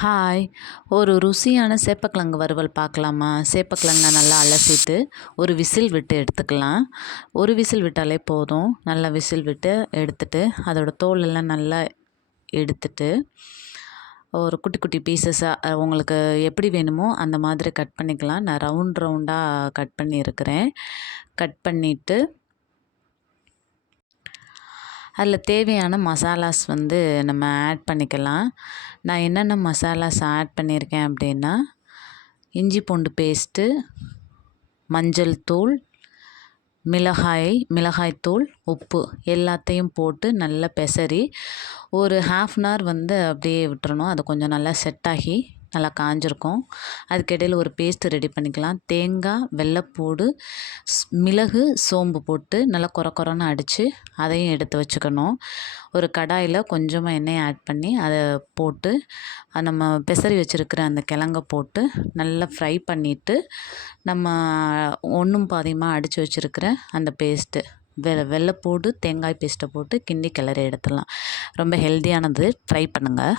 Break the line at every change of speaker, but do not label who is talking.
Hi ஒரு ருசியான சேப்பக்கிழங்கு வறுவல் பார்க்கலாமா? சேப்பக்கிழங்கை நல்லா அலசிட்டு ஒரு விசில் விட்டு எடுத்துக்கலாம். ஒரு விசில் விட்டாலே போதும். நல்லா விசில் விட்டு எடுத்துட்டு அதோடய தோல் எல்லாம் நல்லா எடுத்துட்டு ஒரு குட்டி குட்டி பீசஸாக உங்களுக்கு எப்படி வேணுமோ அந்த மாதிரி கட் பண்ணிக்கலாம். நான் ரவுண்ட் ரவுண்டாக கட் பண்ணியிருக்கிறேன். கட் பண்ணிவிட்டு அதில் தேவையான மசாலாஸ் வந்து நம்ம ஆட் பண்ணிக்கலாம். நான் என்னென்ன மசாலாஸ் ஆட் பண்ணியிருக்கேன் அப்படின்னா இஞ்சி பூண்டு பேஸ்ட்டு மஞ்சள் தூள் மிளகாய் மிளகாய்த்தூள் உப்பு எல்லாத்தையும் போட்டு நல்லா பெசரி ஒரு ஹாஃப் அன் ஹவர் வந்து அப்படியே விட்டுறணும். அது கொஞ்சம் நல்லா செட் ஆகி நல்லா காஞ்சிருக்கும். அதுக்கிடையில் ஒரு பேஸ்ட்டு ரெடி பண்ணிக்கலாம். தேங்காய் வெள்ளைப்பூடு மிளகு சோம்பு போட்டு நல்லா குற குறன்னு அடித்து அதையும் எடுத்து வச்சுக்கணும். ஒரு கடாயில் கொஞ்சமாக எண்ணெயை ஆட் பண்ணி அதை போட்டு நம்ம பெசரி வச்சுருக்கிற அந்த கிழங்க போட்டு நல்லா ஃப்ரை பண்ணிவிட்டு நம்ம ஒன்றும் பாதியமாக அடித்து வச்சுருக்கிற அந்த பேஸ்ட்டு வெ வெள்ளைப்பூடு தேங்காய் பேஸ்ட்டை போட்டு கிண்டி கிளறி எடுத்துடலாம். ரொம்ப ஹெல்த்தியானது ட்ரை பண்ணுங்கள்